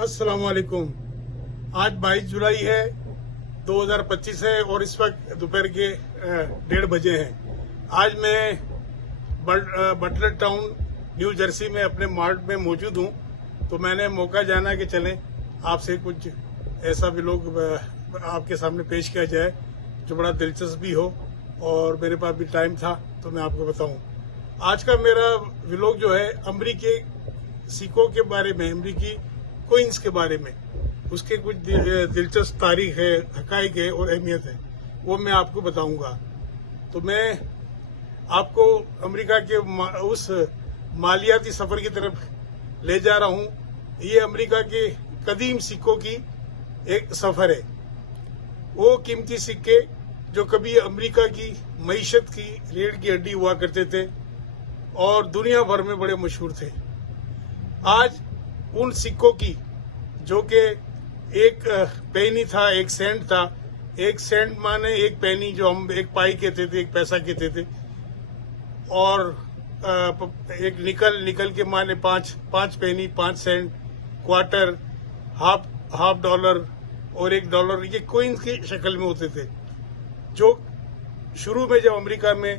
अस्सलाम वालेकुम। आज 22 जुलाई है 2025 है और इस वक्त दोपहर के 1:30 बजे हैं। आज मैं बटलर टाउन न्यू जर्सी में अपने मार्ट में मौजूद हूं, तो मैंने मौका जाना कि चलें आपसे कुछ ऐसा भी लोग आपके सामने पेश किया जाए जो बड़ा दिलचस्प भी हो, और मेरे पास भी टाइम था तो मैं आपको बताऊं। आज का मेरा व्लॉग जो है अमरीकी सिक्कों के बारे में, अमरीकी कोइंस के बारे में, उसके कुछ दिलचस्प तारीख है, हकाइक है और अहमियत है, वो मैं आपको बताऊंगा। तो मैं आपको अमेरिका के उस मालियाती सफर की तरफ ले जा रहा हूं। ये अमेरिका के कदीम सिक्कों की एक सफर है। वो कीमती सिक्के जो कभी अमेरिका की मईशत की रीढ़ की हड्डी हुआ करते थे और दुनिया भर में बड़े मशहूर थे। आज उन सिक्कों की, जो कि एक पेनी था, एक सेंट था, एक सेंट माने एक पेनी, जो हम एक पाई कहते थे, एक पैसा कहते थे, और एक निकल के माने पांच पेनी, 5 सेंट, क्वार्टर, हाफ डॉलर और $1, ये कोइंस की शक्ल में होते थे। जो शुरू में जब अमेरिका में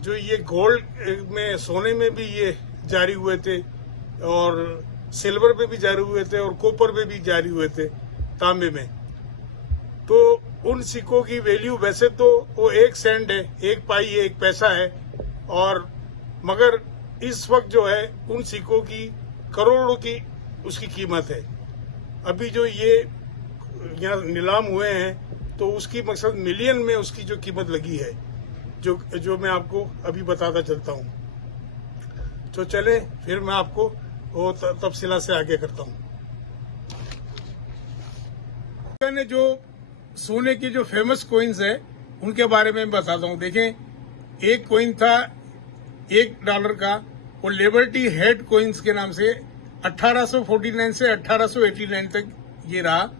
जो ये गोल्ड में, सोने में भी ये जारी हुए थे और सिल्वर पे भी जारी हुए थे और कॉपर पे भी जारी हुए थे, तांबे में। तो उन सिक्कों की वैल्यू वैसे तो वो 1 सेंट है, एक पाई है, एक पैसा है, और मगर इस वक्त जो है उन सिक्कों की करोड़ों की उसकी कीमत है। अभी जो ये यहाँ नीलाम हुए हैं तो उसकी मकसद मिलियन में उसकी जो कीमत लगी है, जो मैं आपको अभी बताता चलता हूँ। तो चले फिर मैं आपको वो तफसीला से आगे करता हूँ। मैंने जो सोने की जो फेमस कोइंस है उनके बारे में बताता हूँ। देखें, एक कोइन था $1 का, वो लिबर्टी हेड कोइंस के नाम से 1849 से 1889 तक ये रहा।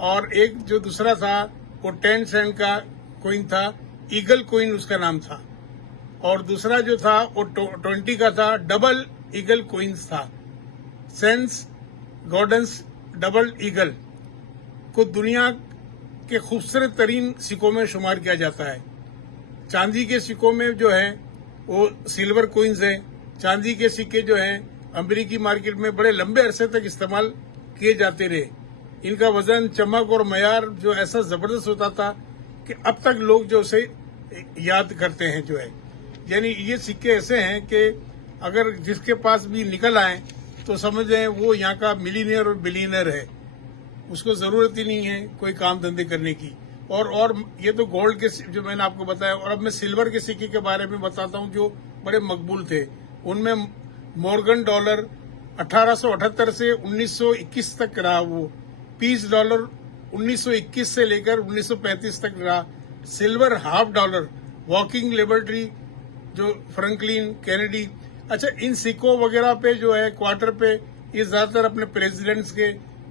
और एक जो दूसरा था वो 10 सेंट का कोइन था, ईगल कोइन उसका नाम था। और दूसरा जो था वो 20 का था, डबल ईगल कोइंस था। सेंस गॉर्डन्स डबल ईगल को दुनिया के खूबसूरत तरीन सिक्कों में शुमार किया जाता है। चांदी के सिक्कों में जो है वो सिल्वर कोइंस है। चांदी के सिक्के जो हैं अमेरिकी मार्केट में बड़े लंबे अरसे तक इस्तेमाल किए जाते रहे। इनका वजन, चमक और मयार जो ऐसा जबरदस्त होता था कि अब तक लोग जो उसे याद करते हैं जो है। यानी ये सिक्के ऐसे हैं कि अगर जिसके पास भी निकल आए तो समझ लें वो यहाँ का मिलीनियर और बिलीनियर है। उसको जरूरत ही नहीं है कोई काम धंधे करने की। और ये तो गोल्ड के जो मैंने आपको बताया। और अब मैं सिल्वर के सिक्के के बारे में बताता हूँ जो बड़े मकबूल थे। उनमें मॉर्गन डॉलर 1878 से 1921 तक रहा। वो पीस डॉलर 1921 से लेकर 1935 तक रहा। Silver half dollar walking liberty जो फ्रैंकलिन कैनेडी। अच्छा, इन सिक्कों वगैरह पे जो है क्वार्टर पे ये ज्यादातर अपने प्रेसिडेंट्स के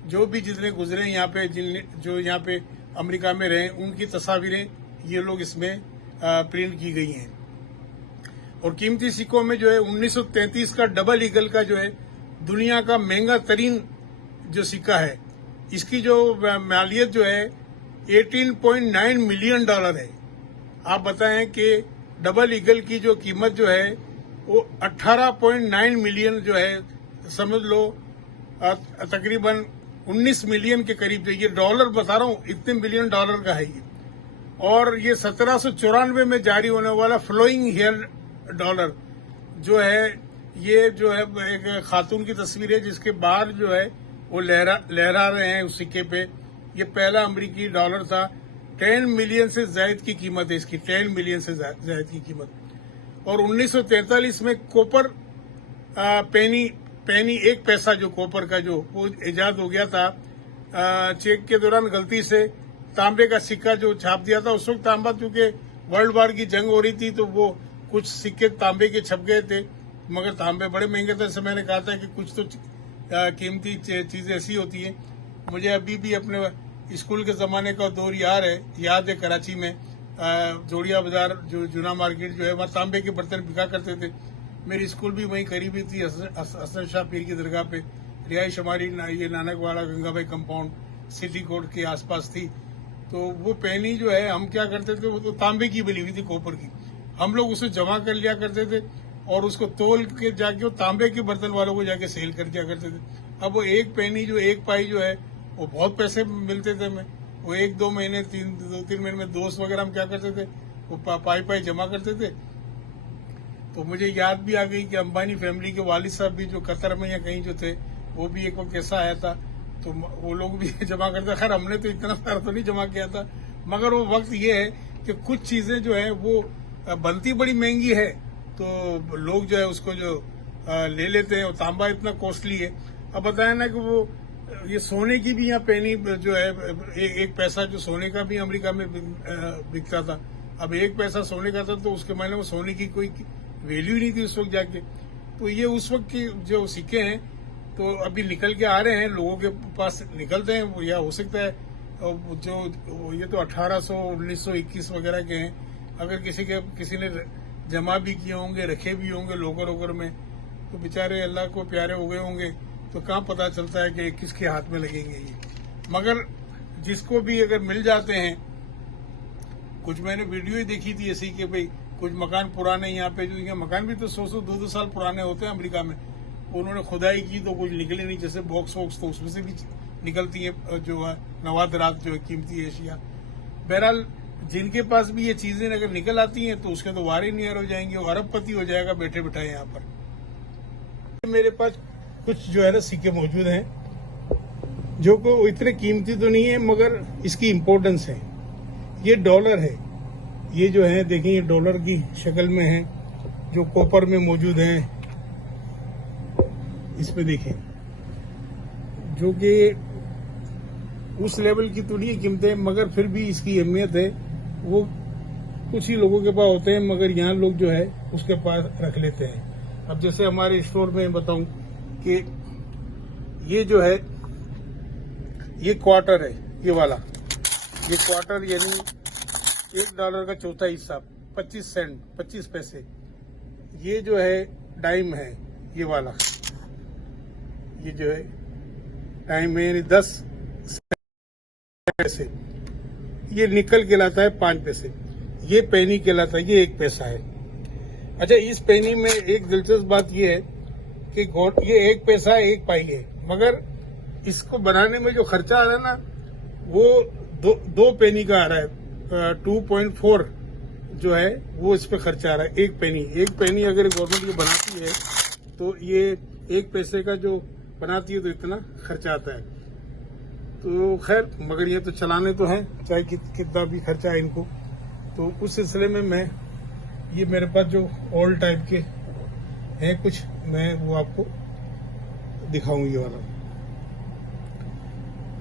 जो भी जितने गुजरे यहाँ पे, जो यहाँ पे अमेरिका में रहे, उनकी तस्वीरें ये लोग इसमें प्रिंट की गई हैं। और कीमती सिक्कों में जो है 1933 का डबल ईगल का जो है दुनिया का महंगा तरीन जो सिक्का है, इसकी जो मालियत जो है $18.9 मिलियन है। आप बताएं कि डबल ईगल की जो कीमत जो है वो 18.9 मिलियन जो है, समझ लो तकरीबन 19 मिलियन के करीब। ये डॉलर बता रहा हूँ, इतने मिलियन डॉलर का है ये। और ये 1794 में जारी होने वाला फ्लोइंग हेयर डॉलर जो है, ये जो है एक खातून की तस्वीर है जिसके बाल जो है वो लहरा रहे हैं उस सिक्के पे। ये पहला अमेरिकी डॉलर था। 10 मिलियन से ज्यादा की कीमत है इसकी, 10 मिलियन से ज्यादा की कीमत। और 1943 में कॉपर पेनी एक पैसा जो कॉपर का जो वो इजाद हो गया था। चेक के दौरान गलती से तांबे का सिक्का जो छाप दिया था। उस वक्त तांबा, चूंकि वर्ल्ड वार की जंग हो रही थी तो वो कुछ सिक्के तांबे के छप गए थे, मगर तांबे बड़े महंगे थे। जैसे मैंने कहा था कि कुछ तो कीमती चीजें ऐसी होती हैं। मुझे अभी भी अपने स्कूल के जमाने का दौर याद है कराची में जोड़िया बाजार जो जूना मार्केट जो है, वहाँ तांबे के बर्तन बिका करते थे। मेरी स्कूल भी वहीं करीबी थी, हसन शाह पीर की दरगाह पे। रिहाइश हमारी ये नानकवाड़ा गंगाबाई कंपाउंड सिटी कोर्ट के आसपास थी। तो वो पैनी जो है हम क्या करते थे, वो तो तांबे की बनी हुई थी, कॉपर की। हम लोग उसे जमा कर लिया करते थे और उसको तोल के जाके वो तांबे के बर्तन वालों को जाके सेल कर दिया करते थे। अब वो एक पैनी जो एक पाई जो है वो बहुत पैसे मिलते थे हमें। वो 1-2 महीने 2-3 महीने में दोस्त वगैरह हम क्या करते थे, वो पाई जमा करते थे। तो मुझे याद भी आ गई कि अंबानी फैमिली के वालिद साहब भी जो कतर में या कहीं जो थे, वो भी एक वक्त ऐसा आया था, तो वो लोग भी जमा करते। खैर हमने तो इतना सारा तो नहीं जमा किया था, मगर वो वक्त ये है कि कुछ चीजें जो है वो बनती बड़ी महंगी है, तो लोग जो है उसको जो ले लेते हैं। और तांबा इतना कॉस्टली है। अब बताया ना कि वो ये सोने की भी यहाँ पैनी जो है एक पैसा जो सोने का भी अमेरिका में बिकता था। अब 1 पैसा सोने का था, तो उसके मायने में सोने की कोई वैल्यू नहीं थी उस वक्त जाके। तो ये उस वक्त के जो सिक्के हैं तो अभी निकल के आ रहे हैं, लोगों के पास निकलते हैं, या हो सकता है जो ये तो 1800, 1921 वगैरह के हैं। अगर किसी ने जमा भी किए होंगे, रखे भी होंगे लोकर वोकर में, तो बेचारे अल्लाह को प्यारे हो गए होंगे, तो कहाँ पता चलता है कि किसके हाथ में लगेंगे ये। मगर जिसको भी अगर मिल जाते हैं, कुछ मैंने वीडियो ही देखी थी ऐसी कि भाई कुछ मकान पुराने यहाँ पे, जो यहाँ मकान भी तो 100-100, 2-2 साल पुराने होते हैं अमेरिका में, उन्होंने खुदाई की तो कुछ निकले नहीं, जैसे बॉक्स वॉक्स तो उसमें से भी निकलती है जो है नवादरात, जो है कीमती एशिया। बहरहाल जिनके पास भी ये चीजें अगर निकल आती हैं तो उसके तो वारे नियर हो जाएंगे, वो अरबपति हो जाएगा बैठे बैठाए यहाँ पर। मेरे पास कुछ जो है ना सिक्के मौजूद हैं, जो को इतने कीमती तो नहीं है मगर इसकी इम्पोर्टेंस है। ये डॉलर है, ये जो है देखिए, ये डॉलर की शक्ल में है, जो कॉपर में मौजूद है। इसमें देखें, जो कि उस लेवल की तो नहीं कीमतें, मगर फिर भी इसकी अहमियत है। वो कुछ ही लोगों के पास होते हैं, मगर यहाँ लोग जो है उसके पास रख लेते हैं। अब जैसे हमारे स्टोर में बताऊं कि ये जो है ये क्वार्टर है, ये वाला, ये क्वार्टर यानी $1 का चौथा हिस्सा, 25 सेंट, 25 पैसे। ये जो है डाइम है, ये वाला, ये जो है डाइम है, यानी 10 पैसे। ये निकल कहलाता है 5 पैसे। ये पेनी कहलाता है, ये 1 पैसा है। अच्छा, इस पेनी में एक दिलचस्प बात ये है कि ये 1 पैसा 1 पाई है, मगर इसको बनाने में जो खर्चा आ रहा है ना, वो 2 पेनी का आ रहा है। 2.4 जो है वो इस पे खर्चा आ रहा है। एक पेनी अगर गवर्नमेंट ये बनाती है तो ये 1 पैसे का जो बनाती है तो इतना खर्चा आता है। तो खैर, मगर ये तो चलाने तो हैं, चाहे कितना भी खर्चा है इनको। तो उस सिलसिले में मैं ये मेरे पास जो ओल्ड टाइप के हैं कुछ, मैं वो आपको दिखाऊंगी। ये वाला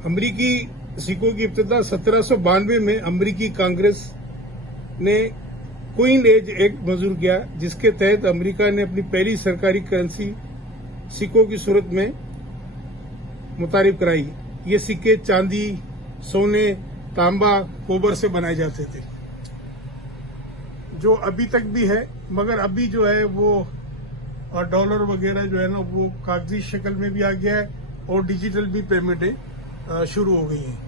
अमरीकी सिक्कों की इब्तिदा 1792 में अमरीकी कांग्रेस ने क्वीन एज एक्ट मंजूर किया, जिसके तहत अमेरिका ने अपनी पहली सरकारी करेंसी सिक्कों की सूरत में मुतारिफ कराई। ये सिक्के चांदी, सोने, तांबा, कोबर से बनाए जाते थे, जो अभी तक भी है। मगर अभी जो है वो डॉलर वगैरह जो है ना, वो कागजी शक्ल में भी आ गया है और डिजिटल भी पेमेंटें शुरू हो गई हैं।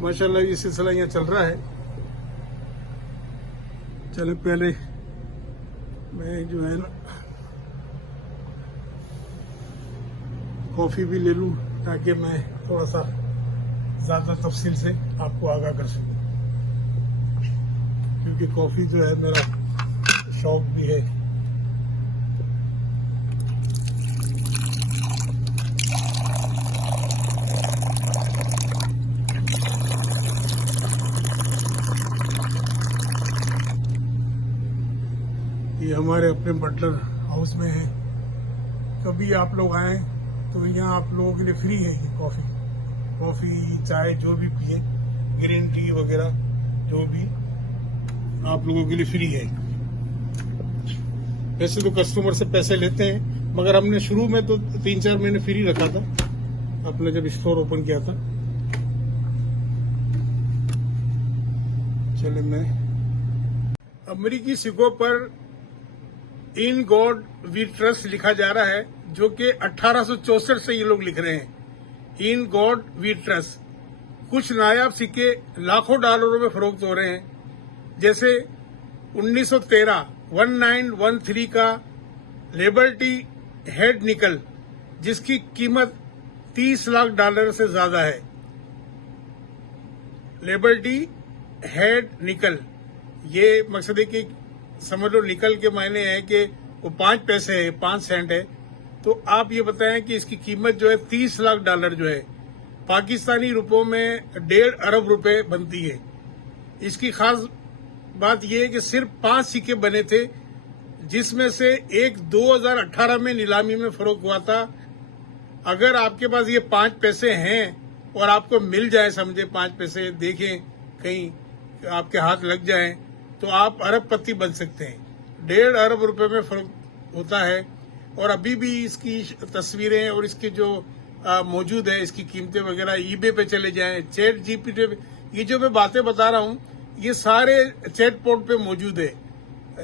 माशाल्लाह ये सिलसिला यहाँ चल रहा है। चले पहले मैं जो है ना कॉफी भी ले लूं, ताकि मैं थोड़ा सा ज्यादा तफसील से आपको आगाह कर सकूं, क्योंकि कॉफी जो है मेरा शौक भी है। ये हमारे अपने बटलर हाउस में है। कभी आप लोग आए तो यहाँ आप लोगों के लिए फ्री है ये कॉफी, चाय, जो भी पिए, ग्रीन टी वगैरह जो भी आप लोगों के लिए फ्री है। वैसे तो कस्टमर से पैसे लेते हैं, मगर हमने शुरू में तो 3-4 महीने फ्री रखा था, अपने जब स्टोर ओपन किया था। चले, मैं अमेरिकी सिक्कों पर इन गॉड वी ट्रस्ट लिखा जा रहा है, जो कि 1864 से ये लोग लिख रहे हैं, इन गॉड वी ट्रस्ट। कुछ नायाब सिक्के लाखों डॉलरों में फरोख्त हो रहे हैं, जैसे 1913 1913 का लिबर्टी हेड निकल, जिसकी कीमत 30 लाख डॉलर से ज्यादा है। लिबर्टी हेड निकल, ये मकसद है कि समझ लो निकल के मायने है कि वो 5 पैसे है, 5 सेंट है। तो आप ये बताएं कि इसकी कीमत जो है 30 लाख डॉलर जो है पाकिस्तानी रुपयों में 1.5 अरब रुपए बनती है। इसकी खास बात यह है कि सिर्फ 5 सिक्के बने थे, जिसमें से एक 2018 में नीलामी में फरोख्त हुआ था। अगर आपके पास ये 5 पैसे हैं और आपको मिल जाए, समझे 5 पैसे देखें कहीं आपके हाथ लग जाए, तो आप अरबपति बन सकते हैं। 1.5 अरब रुपए में फर्क होता है। और अभी भी इसकी तस्वीरें और इसके जो मौजूद है, इसकी कीमतें वगैरह ईबे पे चले जाएं, चैट जीपीटी पे, ये जो मैं बातें बता रहा हूँ ये सारे चैट पोर्ट पे मौजूद है।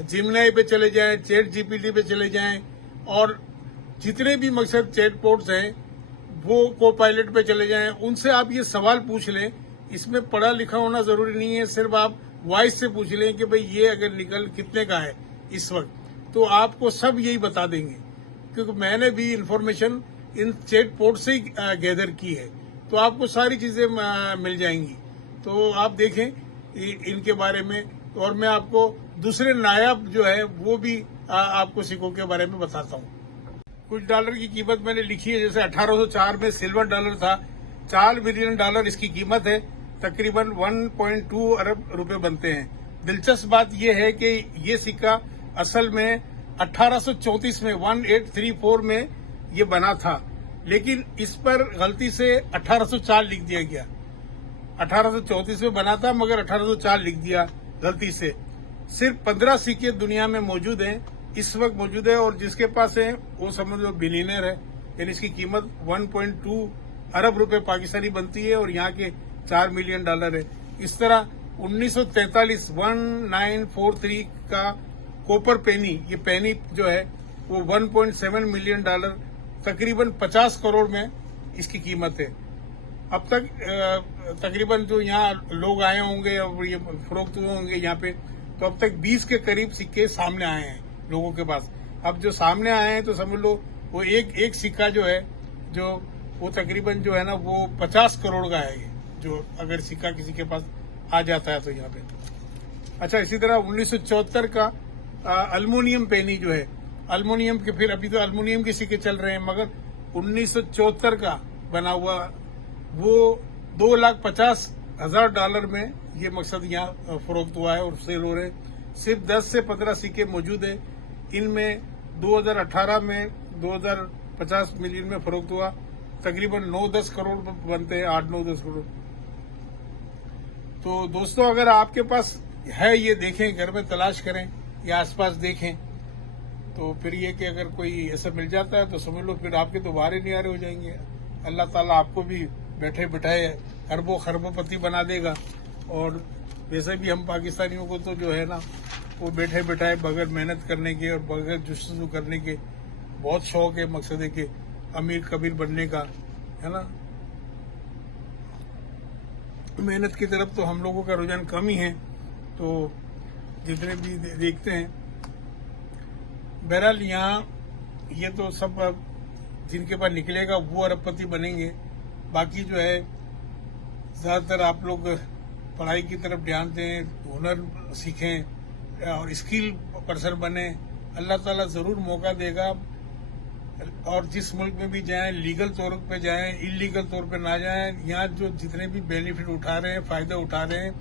जिमनाई पे चले जाएं, चैट जीपीटी पे चले जाएं, और जितने भी मकसद चैट पोर्ट्स हैं वो को पायलट पे चले जाएं, उनसे आप ये सवाल पूछ लें। इसमें पढ़ा लिखा होना जरूरी नहीं है, सिर्फ आप वॉइस से पूछ लें कि भाई ये अगर निकल कितने का है इस वक्त, तो आपको सब यही बता देंगे, क्योंकि मैंने भी इंफॉर्मेशन इन चैट पोर्ट से ही गैदर की है, तो आपको सारी चीजें मिल जाएंगी। तो आप देखें इनके बारे में, और मैं आपको दूसरे नायाब जो है वो भी आपको सिक्कों के बारे में बताता हूँ। कुछ डॉलर की कीमत मैंने लिखी है, जैसे 1804 में सिल्वर डॉलर था, 4 मिलियन डॉलर इसकी कीमत है, तकरीबन 1.2 अरब रुपए बनते हैं। दिलचस्प बात यह है कि ये सिक्का असल में 1834 में 1834 में ये बना था, लेकिन इस पर गलती से 1804 लिख दिया गया। 1834 में बना था मगर 1804 लिख दिया गलती से। सिर्फ 15 सिक्के दुनिया में मौजूद हैं, इस वक्त मौजूद है, और जिसके पास है वो समझ लो बिलियनर है। यानी इसकी कीमत 1.2 अरब रुपए पाकिस्तानी बनती है और यहाँ के 4 मिलियन डॉलर है। इस तरह 1943 1943 का कॉपर पेनी, ये पेनी जो है वो 1.7 मिलियन डॉलर, तकरीबन 50 करोड़ में इसकी कीमत है। अब तक तकरीबन जो यहाँ लोग आए होंगे और ये फरोख्त हुए होंगे यहाँ पे, तो अब तक 20 के करीब सिक्के सामने आए हैं लोगों के पास। अब जो सामने आए हैं तो समझ लो वो एक सिक्का जो है, जो वो तकरीबन जो है ना वो 50 करोड़ का है, जो अगर सिक्का किसी के पास आ जाता है तो यहाँ पे। अच्छा, इसी तरह 1974 का अल्मुनियम पेनी जो है, अल्मुनियम के, फिर अभी तो अल्मुनियम के सिक्के चल रहे हैं, मगर 1974 का बना हुआ वो 2,50,000 डॉलर में ये मकसद यहाँ फरोख्त हुआ है और सेल हो रहे हैं। सिर्फ 10 से 15 सिक्के मौजूद है। इनमें 2018 में 2050 मिलियन में फरोख्त हुआ, तकरीबन 9-10 करोड़ बनते हैं, 8-9-10 करोड़। तो दोस्तों, अगर आपके पास है ये देखें, घर में तलाश करें या आसपास देखें, तो फिर ये कि अगर कोई ऐसा मिल जाता है तो समझ लो फिर आपके दोबारे नियारे हो जाएंगे। अल्लाह ताला आपको भी बैठे बिठाए अरबों खरबोपति बना देगा। और वैसे भी हम पाकिस्तानियों को तो जो है ना वो बैठे बिठाए बगैर मेहनत करने के और बगैर जुस्तजू करने के बहुत शौक है, मकसद है कि अमीर कबीर बनने का, है ना। मेहनत की तरफ तो हम लोगों का रुझान कम ही है, तो जितने भी देखते हैं। बहरहाल यहाँ ये तो सब जिनके पास निकलेगा वो अरबपति बनेंगे। बाकी जो है ज्यादातर आप लोग पढ़ाई की तरफ ध्यान दें, हुनर सीखें और स्किल पर्सन बने। अल्लाह ताला जरूर मौका देगा। और जिस मुल्क में भी जाएं लीगल तौर पे जाएं, इलीगल तौर पे ना जाएं। यहाँ जो जितने भी बेनिफिट उठा रहे हैं, फायदा उठा रहे हैं,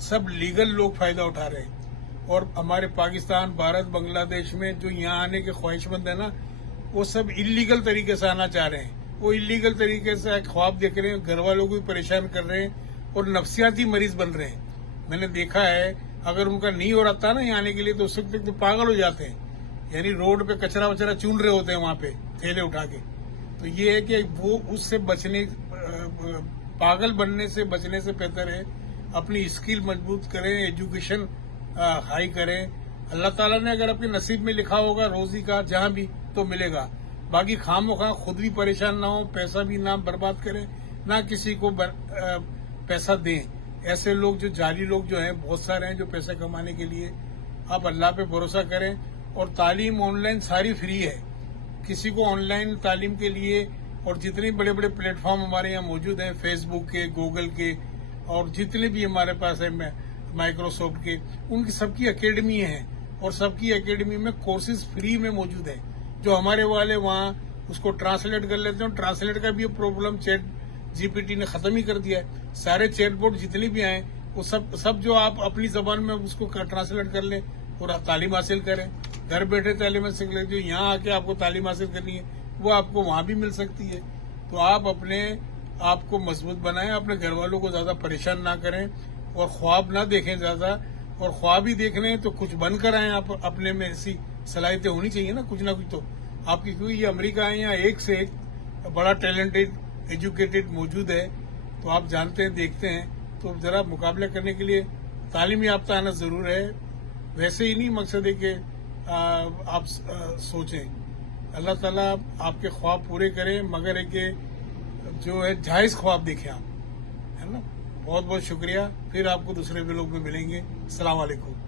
सब लीगल लोग फायदा उठा रहे हैं। और हमारे पाकिस्तान, भारत, बांग्लादेश में जो यहाँ आने के ख्वाहिशमंद है ना, वो सब इलीगल तरीके से आना चाह रहे हैं। वो इलीगल तरीके से ख्वाब देख रहे हैं, घर वालों को भी परेशान कर रहे हैं और नफ्सियाती मरीज बन रहे हैं। मैंने देखा है, अगर उनका नहीं हो रहा था ना यहाँ आने के लिए तो उस वक्त तो पागल हो जाते हैं। यानी रोड पे कचरा वचरा चुन रहे होते हैं वहां पे थैले उठा के। तो ये है कि वो उससे बचने, पागल बनने से बचने से बेहतर है अपनी स्किल मजबूत करें, एजुकेशन हाई करें अल्लाह ताला ने अगर आपके नसीब में लिखा होगा रोजी का जहां भी तो मिलेगा। बाकी खामोखा खुद भी परेशान ना हो, पैसा भी ना बर्बाद करें, ना किसी को पैसा दें। ऐसे लोग जो जाली लोग जो हैं बहुत सारे हैं जो पैसा कमाने के लिए। आप अल्लाह पे भरोसा करें। और तालीम ऑनलाइन सारी फ्री है। किसी को ऑनलाइन तालीम के लिए और जितने बड़े बड़े प्लेटफॉर्म हमारे यहाँ मौजूद हैं, फेसबुक के, गूगल के और जितने भी हमारे पास है माइक्रोसॉफ्ट के, उनकी सबकी एकेडमी है और सबकी एकेडमी में कोर्सेज फ्री में मौजूद है। जो हमारे वाले वहाँ उसको ट्रांसलेट कर लेते हैं। ट्रांसलेट का भी प्रॉब्लम चैट जीपीटी ने खत्म ही कर दिया है। सारे चैटबॉट जितने भी आए वो सब जो आप अपनी जबान में उसको ट्रांसलेट कर लें और तालीम हासिल करें। घर बैठे तालीम हासिल करें। जो यहाँ आके आपको तालीम हासिल करनी है वो आपको वहां भी मिल सकती है। तो आप अपने आप को मजबूत बनाएं, अपने घर वालों को ज्यादा परेशान ना करें और ख्वाब ना देखें ज्यादा। और ख्वाब ही देख रहे हैं तो कुछ बनकर आए। आप अपने में ऐसी सलाहियतें होनी चाहिए ना कुछ तो आपकी, क्योंकि ये अमेरिका है, यहाँ एक से एक बड़ा टैलेंटेड एजुकेटेड मौजूद है। तो आप जानते हैं, देखते हैं, तो जरा मुकाबला करने के लिए तालीम याफ्ता आना जरूर है। वैसे ही नहीं मकसद है कि आप सोचें। अल्लाह ताला आपके ख्वाब पूरे करें, मगर एक जो है जायज ख्वाब देखें आप, है ना। बहुत बहुत शुक्रिया। फिर आपको दूसरे व्लॉग में मिलेंगे। अस्सलाम वालेकुम।